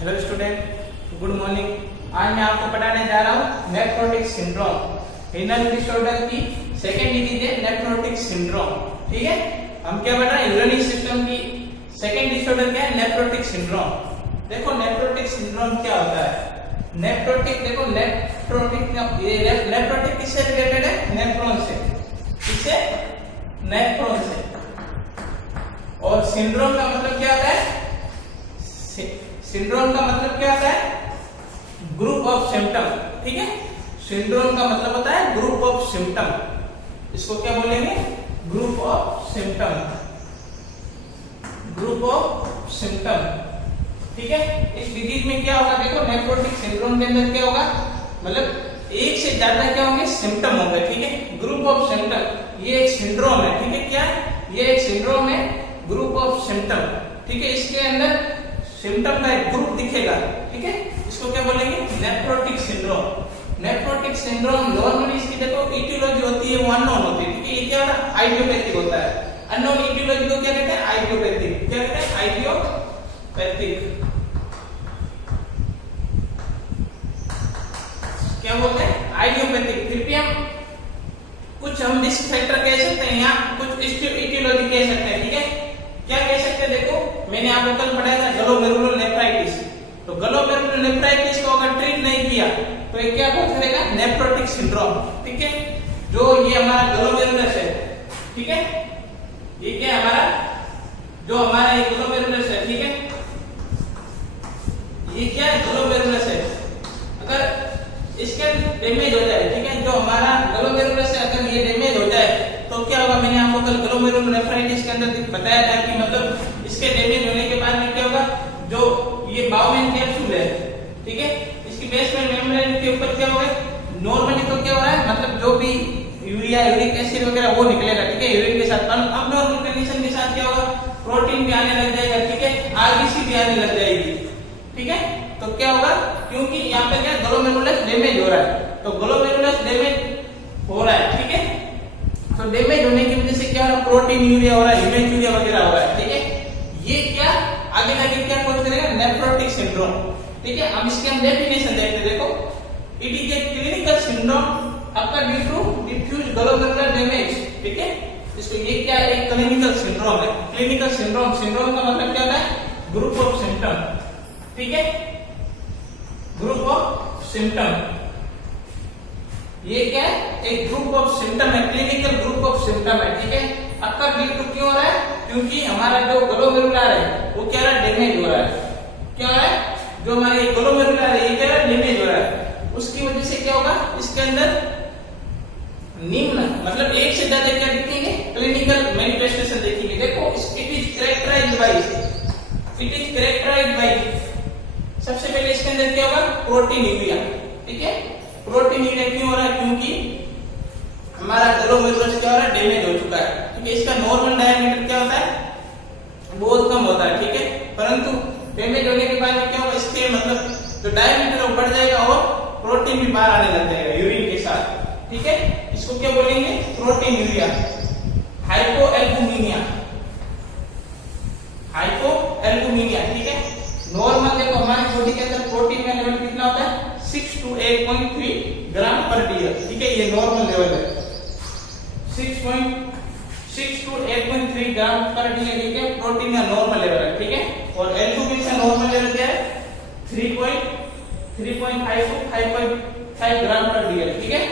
Hello student, good morning. आज मैं आपको पढ़ाने जा रहा हूँ नेफ्रोटिक सिंड्रोम। रीनल डिसऑर्डर की सेकेंड डिजीज है नेफ्रोटिक सिंड्रोम। ठीक है, हम क्या पढ़ रहे हैं? यूरिनरी सिस्टम की सेकेंड डिसऑर्डर क्या है? Nephrotic syndrome. देखो नेफ्रोटिक सिंड्रोम क्या होता है? नेफ्रोटिक, देखो नेफ्रोटिक किससे रिलेटेड है? नेफ्रॉन से। किससे? नेफ्रॉन से। और सिंड्रोम का मतलब क्या होता है? सिंड्रोम का मतलब क्या होता है? Group of symptom. ठीक है, सिंड्रोम का मतलब होता है ग्रुप ऑफ सिम्टम। इसको क्या बोलेंगे? Group of symptom. Group of symptom. ठीक है, इस डिजीज में क्या होगा? देखो नेफ्रोटिक सिंड्रोम के अंदर क्या होगा? मतलब एक से ज्यादा क्या होंगे? सिम्टम होंगे। ठीक है, ग्रुप ऑफ सिम्टम। ये एक सिंड्रोम है। ठीक है, क्या ये एक सिंड्रोम है? Group of symptom. ठीक है, इसके अंदर सिम्टम का एक ग्रुप दिखेगा। ठीक है, इसको क्या बोलेंगे? Nephrotic syndrome. Nephrotic syndrome normally इसकी देखो इटियोलॉजी होती है वो अननोन होती है। ठीक है, ये क्या होता है? आइडियोपैथिक होता है। अननोन इटियोलॉजी को क्या कहते हैं? आइडियोपैथिक। क्या कहते हैं? आइडियोपैथिक। क्या बोलते हैं? आइडियोपैथिक। फिर भी हम कुछ रिस्क फैक्टर कह सकते हैं या कुछ इटियोलॉजी कह सकते हैं। ठीक है, क्या कह सकते हैं? देखो मैंने आपको कल पढ़ाया था ग्लोमेरुलर नेफ्राइटिस। तो ग्लोमेरुलर नेफ्राइटिस को अगर ट्रीट नहीं किया तो ये क्या करेगा? Nephrotic syndrome. ठीक है, जो ये हमारा ग्लोमेरुलस है। ठीक है, ये क्या है हमारा? जो हमारा ये ग्लोमेरुलस है। ठीक है, ये क्या है? ग्लोमेरुलस है। अगर इसके डैमेज हो जाए, ठीक है, जो हमारा ग्लोमेरुलस है अगर ये डैमेज हो जाए तो क्या होगा? मैंने आपको कल ग्लोमेरुलर नेफ्राइटिस के अंदर बताया था कि मतलब इसके डैमेज होने के बाद में क्या होगा? जो ये बाउमेन कैप्सूल है, ठीक है, इसकी बेसमेंट मेम्ब्रेन के ऊपर क्या होगा? नॉर्मली तो क्या हो रहा है? मतलब जो भी यूरिया, यूरिक एसिड वगैरह वो निकलेगा। ठीक है, यूरिन के साथ। अब नॉर्मल कंडीशन के साथ क्या होगा? प्रोटीन भी आने लग जाएगा। ठीक है, आरबीसी भी आने लग जाएगी। ठीक है, तो क्या होगा? क्योंकि यहाँ पे क्या ग्लोमेरुलस डैमेज हो रहा है, तो ग्लोमेरुलस डैमेज हो रहा है। ठीक है, तो डैमेज होने की वजह से क्या हो रहा है? प्रोटीन यूरिया हो रहा है, हेमेटूरिया वगैरह हो रहा है। ठीक है, ये क्या आगे जाके क्या कॉज करेगा? Nephrotic syndrome. ठीक है, अब इसके हम डेफिनेशन देखते हैं। देखो, it is a clinical syndrome occur due to diffuse glomerular damage. ठीक है, इसको ये क्या है? एक क्लिनिकल सिंड्रोम है। क्लिनिकल सिंड्रोम, सिंड्रोम का मतलब क्या होता है? Group of symptom. ठीक है, ग्रुप ऑफ सिम्टम। ये क्या है? एक ग्रुप ऑफ सिम्टम है, क्लिनिकल ग्रुप ऑफ सिम्टम है। ठीक है, अक्कर ड्यू टू क्यों हो रहा है? क्योंकि हमारा जो ग्लोमेरुलर है वो क्या रहा है? डैमेज हो रहा है। क्या है? जो हमारे ग्लोमेरुलर है ये क्या है? डैमेज हो रहा है। उसकी वजह से क्या होगा? इसके अंदर निम्न मतलब एक से ज्यादा क्या दिखेंगे? क्लिनिकल मैनिफेस्टेशन देखेंगे। देखो, इट इज कैरेक्टराइज्ड बाय सबसे पहले इसके अंदर क्या होगा? Protein urea. ठीक है, प्रोटीन यूरिया क्यों हो रहा है? क्योंकि हमारा ग्लोमेरुलस क्या हो रहा है? डैमेज हो चुका है। ठीक है, इसका नॉर्मल डायमीटर क्या होता है? बहुत कम होता है। ठीक है, परंतु डैमेज होने के बाद क्या होगा? इसके मतलब जो डायमीटर वो बढ़ जाएगा और प्रोटीन भी बाहर आने लग जाएगा यूरिन के साथ। ठीक है, इसको क्या बोलेंगे? Proteinuria. हाइपोएल्बुमिनिया। हाइपोएल्बुमिनिया। ठीक है, नॉर्मल देखो हमारी बॉडी के अंदर प्रोटीन का लेवल कितना होता है? 6 to 8.3 ग्राम पर डीएल। ठीक है, ये नॉर्मल लेवल है। 6 to 8.3 ग्राम पर डीएल। ठीक है, प्रोटीन का नॉर्मल लेवल है। ठीक है, और एल्बुमिन का नॉर्मल लेवल क्या है? 3.5 to 5.5 ग्राम पर डीएल। ठीक है,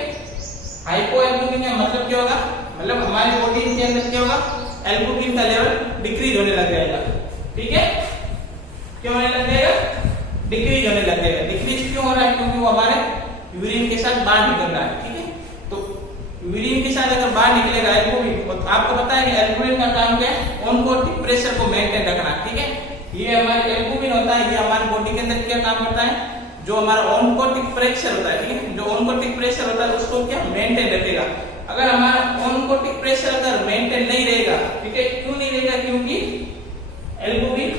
हाइपोएल्बुमिन का मतलब क्या होगा? मतलब हमारी बॉडी के अंदर क्या होगा? एल्बुमिन का लेवल डिक्रीज होने लग जाएगा। ठीक है, क्यों होने लग जाएगा? डिक्रीज होने लग जाएगा। डिक्रीज क्यों हो रहा है? क्योंकि वो हमारे यूरिन के साथ बाहर निकल रहा है। ठीक है, तो यूरिन के साथ अगर बाहर निकलेगा एल्बुमिन, तो आपको पता है कि एल्बुमिन का काम क्या है? ऑनकोटिक प्रेशर को मेंटेन रखना। ठीक है, ये हमारे एल्बुमिन होता है, ये हमारी बॉडी के अंदर क्या काम करता है? जो हमारा ऑनकोटिक प्रेशर होता है। ठीक है, जो ऑनकोटिक प्रेशर होता है उसको क्या मेंटेन रखेगा। अगर हमारा ऑनकोटिक प्रेशर अगर मेंटेन नहीं रहेगा, ठीक है, क्यों नहीं रहेगा? क्योंकि एल्बुमिन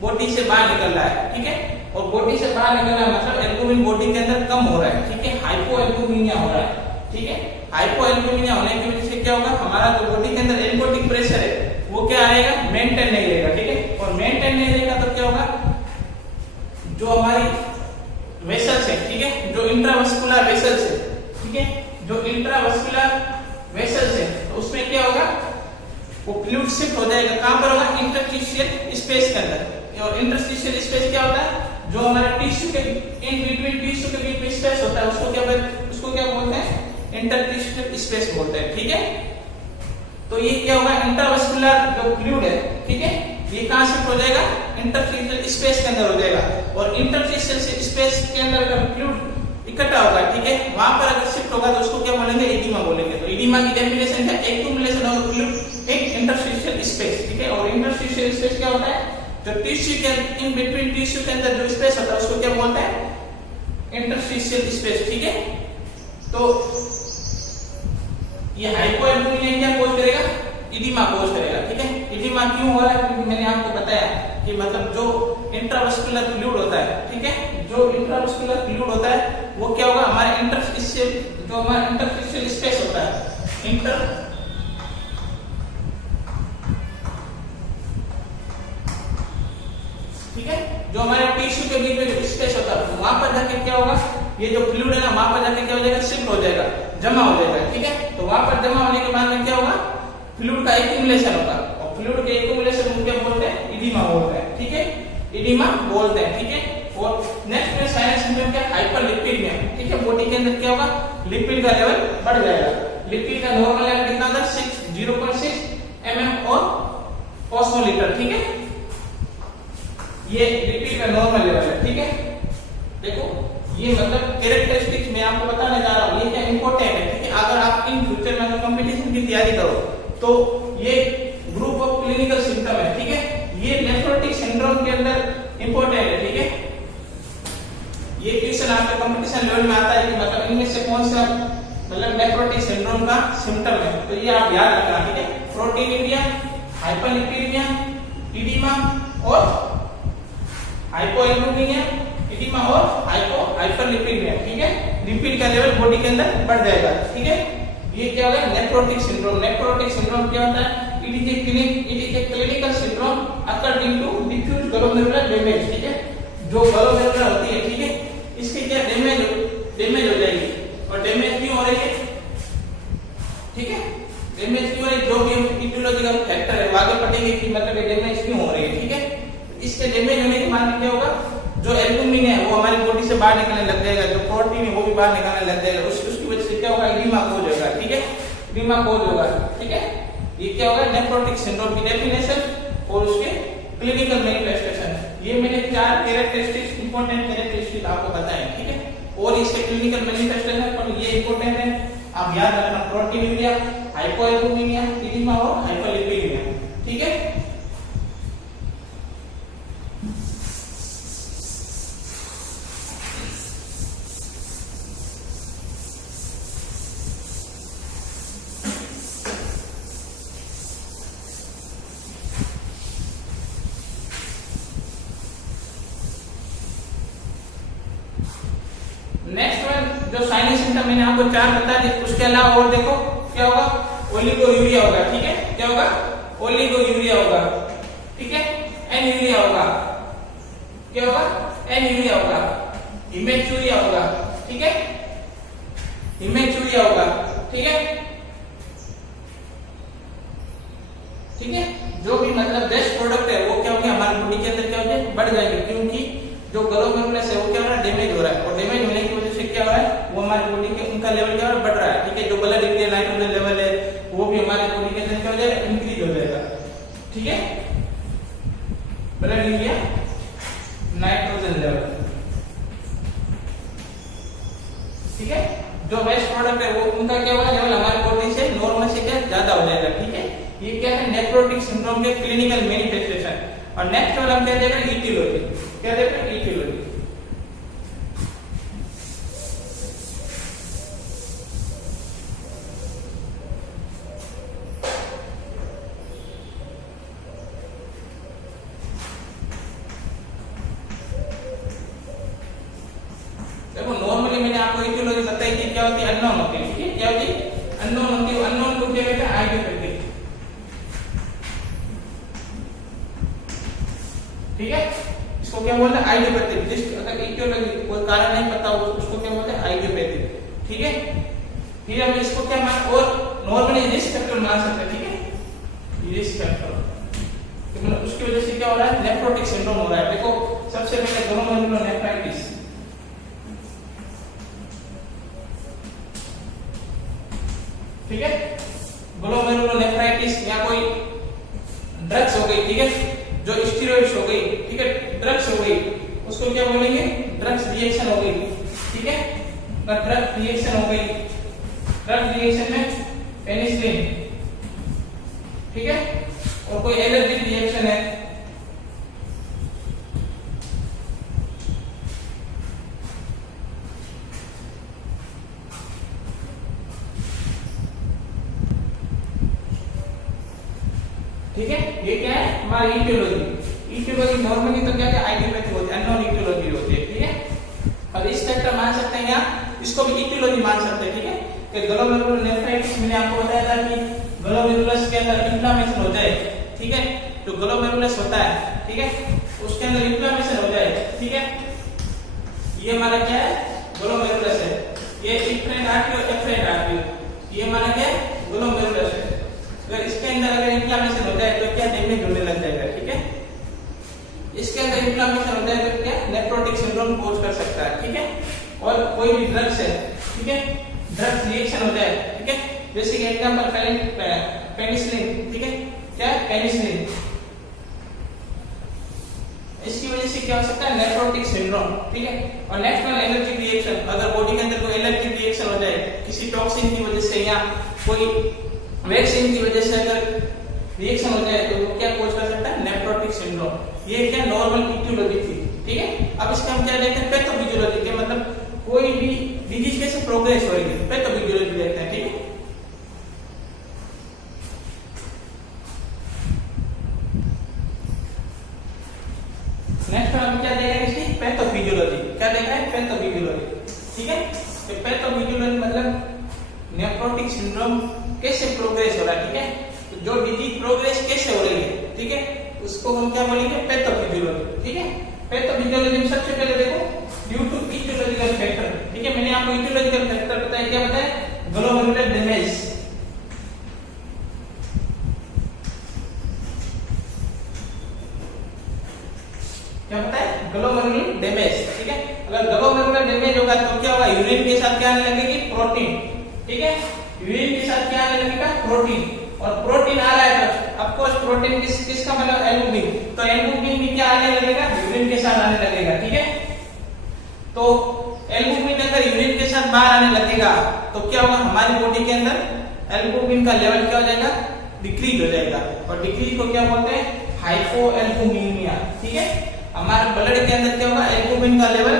बॉडी से बाहर निकल रहा है। ठीक है, और बॉडी से बाहर निकल रहा है मतलब एल्बुमिन बॉडी के अंदर कम हो रहा है। ठीक है, हाइपोएल्बुमिनिया हो रहा है। ठीक है, हाइपोएल्बुमिनिया होने की वजह से क्या होगा? हमारा जो बॉडी के अंदर एल्कोटिक प्रेशर है वो क्या आएगा? मेंटेन नहीं रहेगा। ठीक है, और मेंटेन नहीं रहेगा तो क्या होगा? जो हमारी वेसल्स है, ठीक है, जो इंट्रावस्कुलर वेसल्स है, ठीक है, जो इंट्रावस्कुलर वेसल्स है, तो उसमें क्या होगा, वो फ्लूइड शिफ्ट हो जाएगा। कहां पर होगा, इंटरस्टिशियल स्पेस के अंदर। और इंटरस्टिशियल स्पेस क्या होता है, जो हमारा टिश्यू के इन बिटवीन टिश्यू के बीच में स्पेस होता है, उसको क्या बोलते हैं, इंटरस्टिशियल स्पेस बोलते हैं, ठीक है। तो ये क्या होगा, इंट्रावस्कुलर जो फ्लूइड है, ठीक है, ये कहां शिफ्ट हो जाएगा, इंटरस्टिशियल स्पेस के अंदर हो जाएगा। और इंटरस्टिशियल स्पेस के अंदर का फ्लूइड इकट्ठा होगा, ठीक है, वहां पर अगर शिफ्ट होगा तो उसको क्या बोलेंगे, एडिमा बोलेंगे। तो एडिमा की डेफिनेशन है accumulation of fluid in interstitial space, ठीक है। और इंटरस्टिशियल स्पेस क्या होता है, जो टिश्यू के इन बिटवीन टिश्यू के अंदर जो स्पेस होता है उसको क्या बोलते हैं, इंटरस्टिशियल स्पेस, ठीक है। तो ये हाइपोएल्बुमिनिया क्या कॉज करेगा, एडिमा कॉज करेगा, ठीक है। एडिमा क्यों हो रहा है, क्योंकि मैंने आपको बताया कि मतलब जो इंट्रावस्कुलर फ्लूइड होता है, ठीक है, जो इंट्रावस्कुलर फ्लूइड होता है वो क्या होगा, हमारे इंटरस्टिशियल जो हमारा इंटरस्टिशियल स्पेस होता है, ठीक है, जो हमारे टिश्यू के बीच में जो स्पेस होता है वहां पर जाके क्या होगा, ये जो फ्लूइड है ना वहां पर जाके क्या हो जाएगा, शिफ्ट हो जाएगा, जमा हो जाएगा, ठीक है। तो वहां पर जमा होने के बाद में क्या होगा, फ्लूइड का एक्यूमुलेशन होगा। और फ्लूइड के एक्यूमुलेशन को क्या बोलते हैं, एडिमा बोलते हैं, ठीक है, एडिमा बोलते हैं, ठीक है। और नेक्स्ट में साइनस सिंड्रोम क्या, हाइपरलिपिडमिया, ठीक है। बॉडी के अंदर क्या होगा, लिपिड का लेवल बढ़ जाएगा। लिपिड का नॉर्मल लेवल कितना था, 0.6 mm और ऑस्मोलीटर, ठीक है, ये लिपिड का नॉर्मल लेवल है, ठीक है। देखो ये मतलब कैरेक्टरिस्टिक्स मैं आपको बताने जा रहा हूं, ये क्या इंपॉर्टेंट है, ठीक है। अगर आप इन फ्यूचर में कंपटीशन की तैयारी करो तो ये ग्रुप ऑफ क्लिनिकल सिम्टम है, ठीक है। ये नेफ्रोटिक सिंड्रोम के अंदर इंपॉर्टेंट है, ठीक है। ये क्वेश्चन आपके कंपटीशन लेवल में आता है कि मतलब इनमें से कौन सा मतलब नेफ्रोटिक सिंड्रोम का सिम्टम है, तो ये आप याद रखना, ठीक है। प्रोटीनूरिया, हाइपरलिपिडमिया, एडिमा और हाइपोएल्बुमिनिया, एडिमा और हाइपरलिपिडमिया, ठीक है। लिपिड का लेवल बॉडी के अंदर बढ़ जाएगा, ठीक है। ये क्या होगा, नेफ्रोटिक सिंड्रोम। नेफ्रोटिक सिंड्रोम क्या होता है, it is a clinical syndrome according to diffuse glomerular damage, ठीक है। जो ग्लोमेरुलर होती है, ठीक है, इसके क्या डैमेज हो जाएगी। और डैमेज क्यों हो रही है, ठीक है, डैमेज क्यों हो रही है, जो भी इटियोलॉजिकल फैक्टर है वो आगे पढ़ेंगे कि मतलब ये डैमेज क्यों हो रही है, ठीक है। इसके डैमेज होने के बाद क्या होगा, जो एल्बुमिन है वो हमारी बॉडी से बाहर निकलने लग जाएगा, जो प्रोटीन है वो भी बाहर निकलने लग जाएगा, उसकी वजह से क्या होगा, एडिमा कोज होगा, ठीक है, एडिमा कोज होगा, ठीक है। ये क्या होगा, नेफ्रोटिक सिंड्रोम की डेफिनेशन और उसके क्लिनिकल मैनिफेस्टेशन। ये मैंने 4 कैरेक्टरिस्टिक्स इंपॉर्टेंट कैरेक्टरिस्टिक्स आपको बताए, ठीक है। और इसके क्लिनिकल मैनिफेस्टेशन पर ये इंपॉर्टेंट है, आप याद रखना, प्रोटीनूरिया, हाइपोएल्बुमिनिया, एडिमा और हाइपरलिपिडमिया, ठीक है। नेक्स्ट में जो साइनस सिम्टम मैंने आपको 4 बता दिए, उसके अलावा और देखो क्या होगा, ओलिगोयूरिया होगा, ठीक है। क्या होगा, ओलिगोयूरिया होगा, ठीक है। एनयूरिया होगा, क्या होगा, एनयूरिया होगा। हिमेचूरिया होगा, ठीक है, हिमेचूरिया होगा, ठीक है, ठीक है। जो भी मतलब बेस्ट प्रोडक्ट है वो क्या होगा, हमारी बॉडी के अंदर क्या हो जाए, बढ़ जाएंगे, क्योंकि जो ग्लोमेरुलस है वो क्या हो रहा है, डैमेज हो रहा है। और डैमेज होने की वजह से क्या हो रहा है, वो हमारी बॉडी के उनका लेवल क्या हो रहा है, बढ़ रहा है, ठीक है। जो ब्लड इंडिया नाइट्रोजन लेवल है वो भी हमारी बॉडी के अंदर क्या हो जाएगा, इंक्रीज हो जाएगा, ठीक है। ब्लड इंडिया नाइट्रोजन लेवल, ठीक है। जो बेस्ट प्रोडक्ट है वो उनका क्या होगा, लेवल हमारी बॉडी से नॉर्मल से क्या ज्यादा हो जाएगा, ठीक है। ये क्या है, नेफ्रोटिक सिंड्रोम के क्लिनिकल मैनिफेस्टेशन। और नेक्स्ट वाला हम क्या देखेंगे, इटियोलॉजी, क्या देखेंगे, इटियोलॉजी। देखो नॉर्मली मैंने आपको इटियोलॉजी बताई थी, क्या होती है, अननोन होती है, ठीक है। क्या होती है, अननोन होती है। अननोन को क्या कहते हैं, आइडियोपैथिक, ठीक है। इसको क्या बोलते हैं आइडियोपैथिक। जस्ट अगर इटियोलॉजी कोई कारण नहीं पता हो उसको क्या बोलते हैं आइडियोपैथिक, ठीक है। फिर हम इसको क्या मान और नॉर्मली रिस्क फैक्टर मान सकते हैं, ठीक है, रिस्क फैक्टर। तो मतलब उसकी वजह से क्या हो रहा है, नेफ्रोटिक सिंड्रोम हो रहा है। देखो सबसे पहले ग्लोमेरुलोनेफ्राइटिस, ठीक है, ग्लोमेरुलोनेफ्राइटिस या कोई ड्रग्स हो गई, ठीक है, जो स्टेरॉइड्स हो गई, ठीक है, ड्रग्स हो गई, उसको क्या बोलेंगे, ड्रग्स रिएक्शन हो गई, ठीक है। ड्रग रिएक्शन हो गई, ड्रग रिएक्शन में पेनिसिलिन, ठीक है, और कोई एलर्जिक रिएक्शन है, ठीक है। ये क्या है हमारी इटियोलॉजी। इटियोलॉजी नॉर्मली तो क्या है आइडियोपैथिक होती है, अननोन इटियोलॉजी होती है, ठीक है। अब इस फैक्टर मान सकते हैं यहाँ, इसको भी इटियोलॉजी मान सकते हैं, ठीक है। कि ग्लोमेरुलोनेफ्राइटिस मैंने आपको बताया था कि ग्लोमेरुलस के अंदर इन्फ्लेमेशन हो जाए, ठीक है, जो ग्लोमेरुलस होता है, ठीक है, उसके अंदर इन्फ्लेमेशन हो जाए, ठीक है। ये हमारा क्या है, ग्लोमेरुलस है, ये इफ्रेंट आर्टरी और एफरेंट आर्टरी, ये हमारा क्या है, ग्लोमेरुलस है। अगर इसके अंदर अगर इन्फ्लेमेशन हो जाए तो क्या डैमेज होने लग जाएगा, ठीक है। इसके अंदर इन्फ्लेमेशन हो जाए तो क्या नेफ्रोटिक सिंड्रोम कोज कर सकता है, ठीक है। और कोई भी ड्रग्स है, ठीक है, ड्रग्स रिएक्शन हो जाए, ठीक है, जैसे कि एग्जांपल पेनिसिलिन, ठीक है, क्या पेनिसिलिन, इसकी वजह से क्या हो सकता है नेफ्रोटिक सिंड्रोम, ठीक है। और नेक्स्ट वन एलर्जिक रिएक्शन, अगर बॉडी के अंदर कोई एलर्जिक रिएक्शन हो जाए किसी टॉक्सिन की वजह से या कोई वैक्सीन की वजह से अगर रिएक्शन हो जाए तो वो क्या कोज कर सकता है नेफ्रोटिक सिंड्रोम। ये क्या नॉर्मल इटियोलॉजी थी, ठीक है। अब इसका हम क्या देखते हैं पैथोफिजियोलॉजी के, मतलब कोई भी डिजीज कैसे प्रोग्रेस हो रही है, पैथोफिजियोलॉजी देखते हैं, ठीक है। नेक्स्ट हम क्या देख रहे हैं इसकी पैथोफिजियोलॉजी, क्या देख रहे हैं पैथोफिजियोलॉजी, ठीक है। तो पैथोफिजियोलॉजी मतलब नेफ्रोटिक सिंड्रोम कैसे प्रोग्रेस हो रहा है, ठीक है, तो जो डिजीज प्रोग्रेस कैसे हो रही है, ठीक है, उसको हम क्या बोलेंगे पैथोफिजियोलॉजी, ठीक है। पैथोफिजियोलॉजी में सबसे पहले देखो ड्यू टू इटियोलॉजिकल फैक्टर, ठीक है, मैंने आपको इटियोलॉजिकल फैक्टर बताया, क्या बताया, ग्लोमेरुलर डैमेज, क्या बताया, ग्लोमेरुलर डैमेज, ठीक है। अगर ग्लोमेरुलर डैमेज होगा तो क्या होगा, यूरिन के साथ क्या आने लगेगी, प्रोटीन, ठीक है, यूरिन के साथ क्या आने लगेगा, प्रोटीन, और प्रोटीन आ रहा है तो ऑफ कोर्स प्रोटीन किसका मतलब एल्बुमिन, तो एल्बुमिन भी क्या आने लगेगा, यूरिन के साथ आने लगेगा, ठीक है। तो एल्बुमिन अगर यूरिन के साथ बाहर आने लगेगा तो क्या होगा, हमारी बॉडी के अंदर एल्बुमिन का लेवल क्या हो जाएगा, डिक्रीज हो जाएगा, और डिक्रीज को क्या बोलते हैं, हाइपोएल्बुमिनिया, ठीक है। हमारे ब्लड के अंदर क्या होगा, एल्बुमिन का लेवल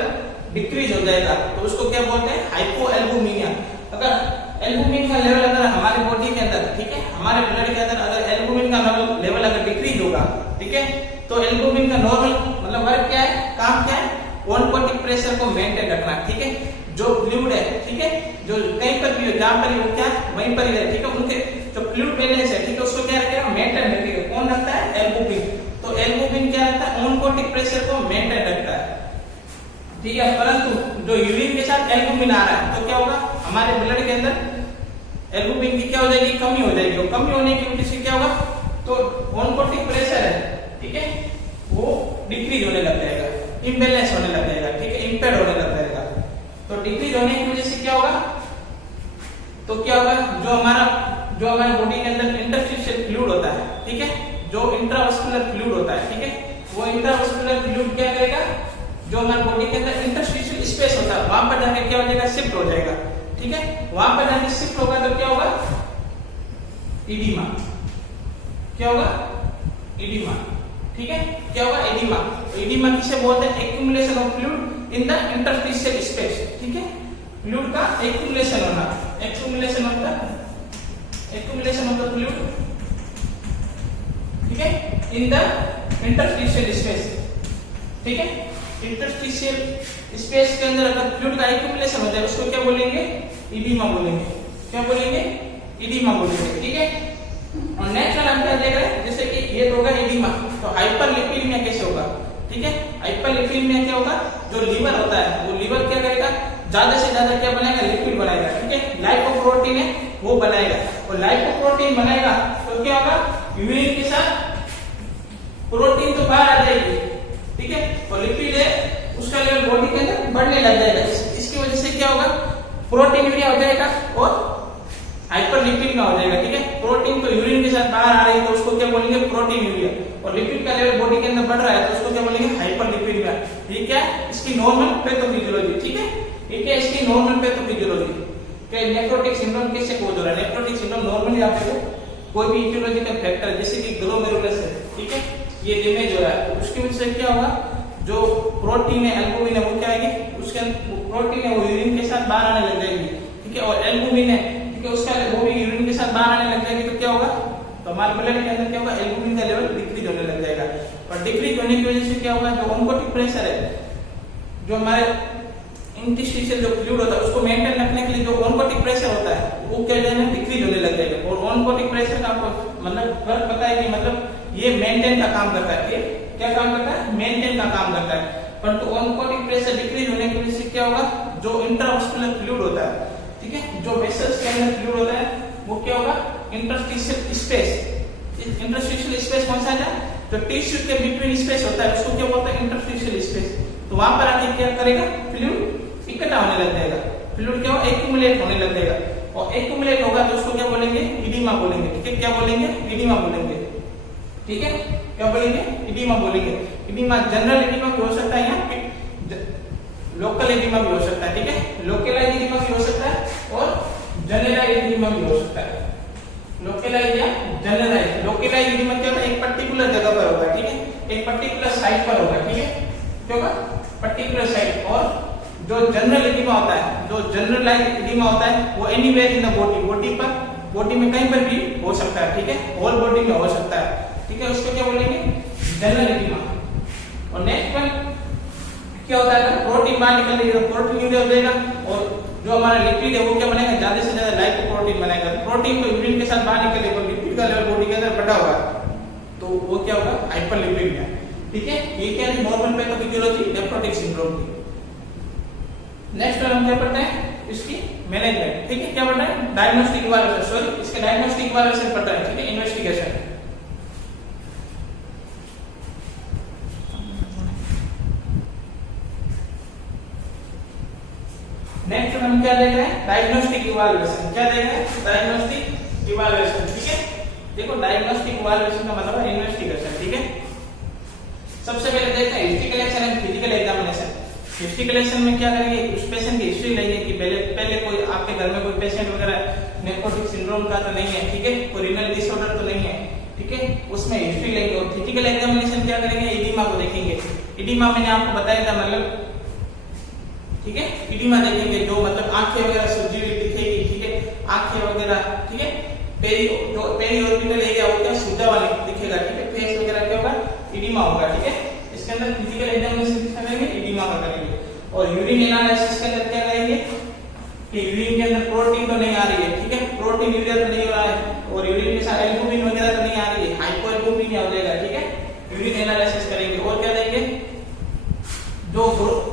डिक्रीज हो जाएगा तो उसको क्या बोलते हैं, हाइपोएल्बुमिनिया। अगर एल्बुमिन का लेवल अगर हमारे बॉडी के अंदर, ठीक है, हमारे ब्लड के अंदर अगर एल्बुमिन का लेवल अगर डिक्रीज होगा, ठीक है, तो एल्बुमिन का नॉर्मल मतलब वर्क क्या है, काम क्या है, ओनकोटिक प्रेशर को मेंटेन रखना, ठीक है। जो फ्लूइड है, ठीक है, जो कहीं पर भी हो जहां पर वो क्या वहीं पर ही रहे, ठीक है, उनके जो फ्लूइड बैलेंस है, ठीक है, उसको क्या रखेगा, मेंटेन रखेगा। कौन रखता है, एल्बुमिन। तो एल्बुमिन क्या रखता है, ओनकोटिक प्रेशर को मेंटेन रखता है, ठीक है। परंतु जो यूरिन के साथ एल्बुमिन आ रहा है तो क्या होगा, हमारे ब्लड के अंदर एल्बुमिन की क्या हो जाएगी, कमी हो जाएगी, और कमी होने की वजह से क्या होगा, तो ओनकोटिक प्रेशर है, ठीक है, वो डिक्रीज होने लग जाएगा, इम्बैलेंस होने लग जाएगा, ठीक है, इंपेयर होने लग जाएगा। तो डिक्रीज होने की वजह से क्या होगा, तो क्या होगा, जो हमारे बॉडी के अंदर इंटरस्टिशियल फ्लूइड होता है, ठीक है, जो इंट्रावास्कुलर फ्लूइड होता है, ठीक है, वो इंट्रावास्कुलर फ्लूइड क्या करेगा, जो हमारे बॉडी के अंदर इंटरस्टिशियल स्पेस होता है वहां पर जाके क्या हो जाएगा, शिफ्ट हो जाएगा, ठीक है। वहां पर जाके शिफ्ट होगा तो क्या होगा, इडिमा, क्या होगा, इडिमा, ठीक है, क्या होगा, एडिमा। एडिमा किसे बोलते हैं, accumulation of fluid in the interstitial space, ठीक है, फ्लूइड का एक्यूमुलेशन होना, एक्यूमुलेशन ऑफ द फ्लूइड, ठीक है, इन द इंटरस्टिशियल स्पेस, ठीक है। इंटरस्टिशियल स्पेस के अंदर अगर फ्लूइड का एक्यूमुलेशन हो जाए उसको क्या बोलेंगे, इडिमा बोलेंगे, क्या बोलेंगे, इडिमा बोलेंगे, ठीक है। और नेक्स्ट हम क्या देख रहे हैं, जैसे कि ये तो होगा इडिमा, तो हाइपरलिपिडीमिया कैसे होगा, ठीक है। हाइपरलिपिड में क्या होगा, जो लीवर होता है वो लीवर क्या करेगा, ज्यादा से ज्यादा क्या बनाएगा, लिपिड बनाएगा, ठीक है। लाइपोप्रोटीन है वो बनाएगा, और लाइपोप्रोटीन बनाएगा तो क्या होगा, यूरिन के साथ प्रोटीन तो बाहर आ जाएगी, ठीक है, और लिपिड है उसका लेवल बॉडी के अंदर बढ़ने लग जाएगा। इसकी वजह से क्या होगा, प्रोटीन यूरिया हो जाएगा और हाइपरलिपिड में हो जाएगा, ठीक है। प्रोटीन तो यूरिन के साथ बाहर आ रही है तो उसको क्या बोलेंगे, प्रोटीन यूरिया, और लिपिड का लेवल बॉडी के अंदर बढ़ रहा है तो उसको क्या बोलेंगे, हाइपरलिपिड में। ये क्या है, इसकी नॉर्मल पैथोफिजियोलॉजी, ठीक है, ये क्या इसकी नॉर्मल पैथोफिजियोलॉजी। क्या नेफ्रोटिक सिंड्रोम किससे कोज हो रहा है, नेफ्रोटिक सिंड्रोम नॉर्मली आप देखो कोई भी इटियोलॉजिकल फैक्टर जैसे कि ग्लोमेरुलस है, ठीक है, ये डैमेज हो रहा है, उसकी वजह से क्या होगा, जो प्रोटीन है एल्बुमिन है वो क्या आएगी, उसके प्रोटीन है वो यूरिन के साथ बाहर आने लग जाएगी, ठीक है, और एल्बुमिन है, ठीक है, उसका वो भी यूरिन के साथ बाहर आने लग जाएगी तो क्या होगा, तो हमारे ब्लड के अंदर क्या होगा, एल्बुमिन का लेवल डिक्रीज होने लग जाएगा, और डिक्रीज होने की वजह से क्या होगा, जो ऑन्कोटिक प्रेशर है, जो हमारे इंटरस्टिशियल जो फ्लूइड होता है उसको मेंटेन रखने के लिए जो ऑन्कोटिक प्रेशर होता है वो क्या है, डिक्रीज होने लग जाएगा। और ऑन्कोटिक प्रेशर का आपको मतलब फर्क पता है कि मतलब ये मेंटेन का काम करता है, ये क्या काम करता है, मेंटेन का काम करता है। परंतु ऑन्कोटिक प्रेशर डिक्रीज होने की वजह से क्या होगा, जो इंट्रावास्कुलर फ्लूइड होता है, ठीक है, जो वेसल्स के अंदर फ्लूइड होता है वो क्या होगा, इंटरस्टिशियल स्पेस, इंटरस्टिशियल स्पेस कौन सा है, जो टिश्यू के बिटवीन स्पेस होता है उसको क्या बोलते हैं, इंटरस्टिशियल स्पेस। तो वहां पर आके क्या करेगा, फ्लूइड इकट्ठा होने लग जाएगा, फ्लूइड क्या होगा, एक्यूमुलेट होने लग जाएगा, और एक्यूमुलेट होगा तो उसको क्या बोलेंगे, इडीमा बोलेंगे, ठीक है, क्या बोलेंगे, इडीमा बोलेंगे, ठीक है, क्या बोलेंगे, इडीमा बोलेंगे। इडीमा जनरल इडीमा भी हो सकता है या लोकल इडीमा भी हो सकता है, ठीक है, लोकलाइज्ड इडीमा भी हो सकता है और जनरलाइज्ड इडीमा भी हो सकता है, लोकलाइज्ड या जनरलाइज्ड। लोकलाइज्ड इडीमा क्या होगा, एक पर्टिकुलर जगह पर होगा, ठीक है, एक पर्टिकुलर साइट पर होगा, ठीक है, क्या होगा, पर्टिकुलर साइट। और जो जनरल एडिमा होता है, जो जनरलाइज्ड एडिमा होता है वो anywhere in the body, body पर, बॉडी में कहीं पर भी हो सकता है, ठीक है, होल बॉडी में हो सकता है, ठीक है, उसको क्या बोलेंगे, जनरल एडिमा। और नेक्स्ट वन क्या होता है, प्रोटीन बाहर निकल रही है तो प्रोटीन यूरिया हो जाएगा, और जो हमारा लिपिड है वो क्या बनेगा, ज्यादा से ज्यादा लाइपोप्रोटीन बनेगा। प्रोटीन तो यूरिन के साथ बाहर निकले तो लिपिड का लेवल बॉडी के अंदर बढ़ा हुआ तो वो क्या होगा, हाइपरलिपिड में, ठीक है। ये क्या है, नॉर्मल पैथोफिजियोलॉजी नेफ्रोटिक सिंड्रोम की। नेक्स्ट हम क्या पढ़ते हैं, इसकी मैनेजमेंट, ठीक है, क्या पढ़ना है, डायग्नोस्टिक इवैल्यूएशन, सॉरी इसके डायग्नोस्टिक इवैल्यूएशन पढ़ना है, ठीक है, इन्वेस्टिगेशन। नेक्स्ट हम क्या देख रहे हैं, डायग्नोस्टिक इवैल्यूएशन, क्या देख रहे हैं, डायग्नोस्टिक इवैल्यूएशन, ठीक है। देखो डायग्नोस्टिक इवैल्यूएशन का मतलब है इन्वेस्टिगेशन, ठीक है। सबसे पहले देखते हैं history collection and physical examination. History collection में क्या करेंगे, उस पेशेंट की हिस्ट्री लेंगे कि पहले कोई आपके घर में कोई पेशेंट वगैरह नेफ्रोटिक सिंड्रोम का तो नहीं है, ठीक है, कोई रीनल डिसऑर्डर तो नहीं है, ठीक है, उसमें हिस्ट्री लेंगे। और फिजिकल एग्जामिनेशन क्या करेंगे, इडिमा को देखेंगे। इडिमा मैंने आपको बताया था, मतलब ठीक है, इडिमा देखेंगे जो मतलब आंखें वगैरह सूजी हुई दिखेगी, ठीक है, आंखें वगैरह, ठीक है, पेरी ऑर्बिटल एरिया वो क्या सूजा वाली दिखेगा, ठीक है, फेस वगैरह क्या होगा, इडिमा होगा, ठीक है। इसके अंदर फिजिकल एग्जामिनेशन करेंगे, इडिमा का करेंगे। और यूरिन एनालिसिस के अंदर क्या करेंगे कि यूरिन के अंदर प्रोटीन तो नहीं आ रही है, ठीक है, प्रोटीन यूरिया तो नहीं हो रहा है, और यूरिन के साथ एल्बुमिन वगैरह तो नहीं आ रही है, हाइपोएल्बुमिन हो जाएगा, ठीक है, यूरिन एनालिसिस करेंगे। और क्या देंगे, जो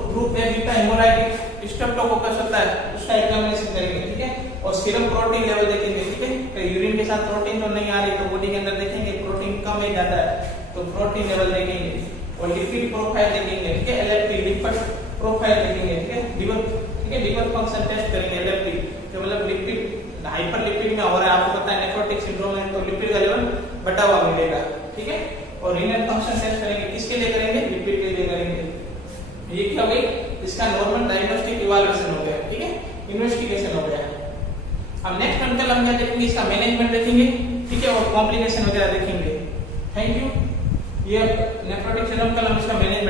group A beta haemolytic streptococcus होता है उसका एग्जामिनेशन करेंगे, ठीक है, और सीरम प्रोटीन लेवल देखेंगे, ठीक है, कि यूरिन के साथ प्रोटीन तो नहीं आ रही तो बॉडी के अंदर देखेंगे प्रोटीन कम है ज्यादा है तो प्रोटीन लेवल देखेंगे। और लिपिड प्रोफाइल देखेंगे, ठीक है, एलएफटी लिपिड प्रोफाइल देखेंगे, ठीक है, लिवर, ठीक है, लिवर फंक्शन टेस्ट करेंगे, एलएफटी जो मतलब लिपिड हाइपरलिपिड में हो रहा है, आपको पता है नेफ्रोटिक सिंड्रोम है तो लिपिड का लेवल बढ़ा हुआ मिलेगा, ठीक है। और रीनल फंक्शन टेस्ट करेंगे, किसके लिए करेंगे, लिपिड के लिए करेंगे। ये क्या हो गई, इसका नॉर्मल डायग्नोस्टिक इवैल्यूएशन हो गया, ठीक है, इन्वेस्टिगेशन हो गया। अब नेक्स्ट अंकल हम क्या देखेंगे, इसका मैनेजमेंट देखेंगे, ठीक है, और कॉम्प्लिकेशन वगैरह देखेंगे। Thank you. ये नेफ्रोटिक सिंड्रोम का हम इसका मैनेजमेंट